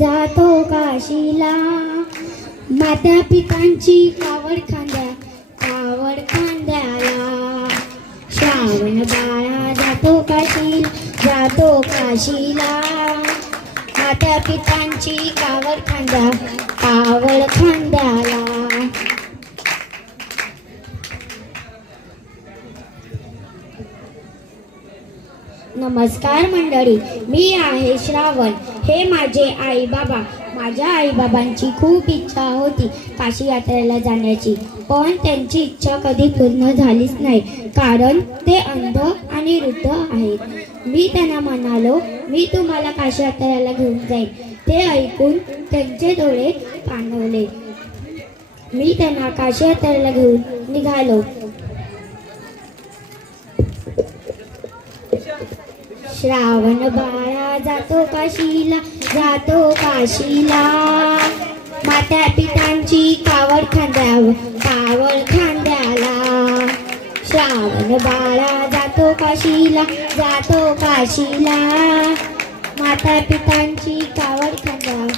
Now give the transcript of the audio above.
जातो काशीला. माता पितांची कावड खांद्या कावड खांद्याला. श्रावण बाळा जातो काशीला जातो काशीला. माता पितांची कावड खांद्या कावड खांद्याला. नमस्कार मंडळी मी आहे श्रावण. हे माझे आई बाबा माझ्या आई बाबांची खूप इच्छा होती काशी यात्रेला जाण्याची. पण त्यांची इच्छा कधी पूर्ण झालीच नाही. कारण ते अंध आणि वृद्ध आहेत. मी त्यांना म्हणालो मी तुम्हाला काशी यात्रेला घेऊन जाईन. ते ऐकून त्यांचे डोळे पाणवले मी त्यांना काशी यात्रेला घेऊन निघालो. श्रावण बाळा जातो काशीला जातो काशीला माता पितांची कावड खांद्यावर कावड खांद्याला. श्रावण बाळा जातो काशीला जातो काशीला माता पितांची कावड खांद्यावर